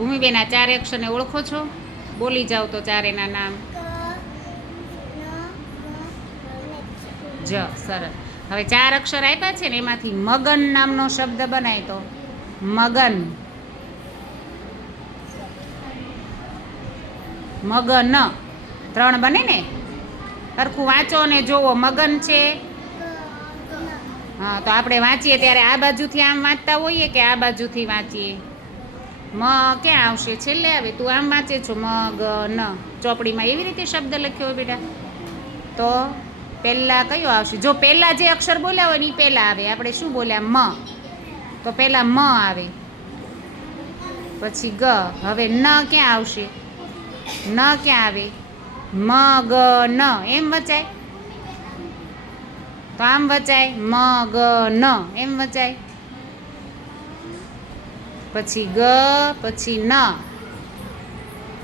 ભૂમિબેન, આ ચારે અક્ષરને ઓળખો છો? બોલી જાઓ તો ચારેના નામ. જ, સરસ. હવે ચાર અક્ષર આપ્યા છે ને, એમાંથી મગન નામનો શબ્દ બનાય તો. મગન. મગન. ત્રણ બને ને? સરખું વાંચો અને જોવો, મગન છે. હા, તો આપણે વાંચીએ ત્યારે આ બાજુથી આમ વાંચતા હોઈએ કે આ બાજુથી વાંચીએ? મ ક્યાં આવશે? છેલ્લે આવે. તું આમ વાંચે છો મગ ન. ચોપડીમાં એવી રીતે શબ્દ લખ્યો હોય બેટા. તો પહેલાં કયો આવશે? જો પહેલાં જે અક્ષર બોલ્યા હોય ને એ પહેલાં આવે. આપણે શું બોલ્યા? મ. તો પહેલાં મ આવે. પછી ગ. હવે ન ક્યાં આવશે? ન ક્યાં આવે? મ, ગ, ન. એમ વચાય? તો આમ વચાય, મ, ગ, ન. એમ વચાય? પછી ગ પછી ન.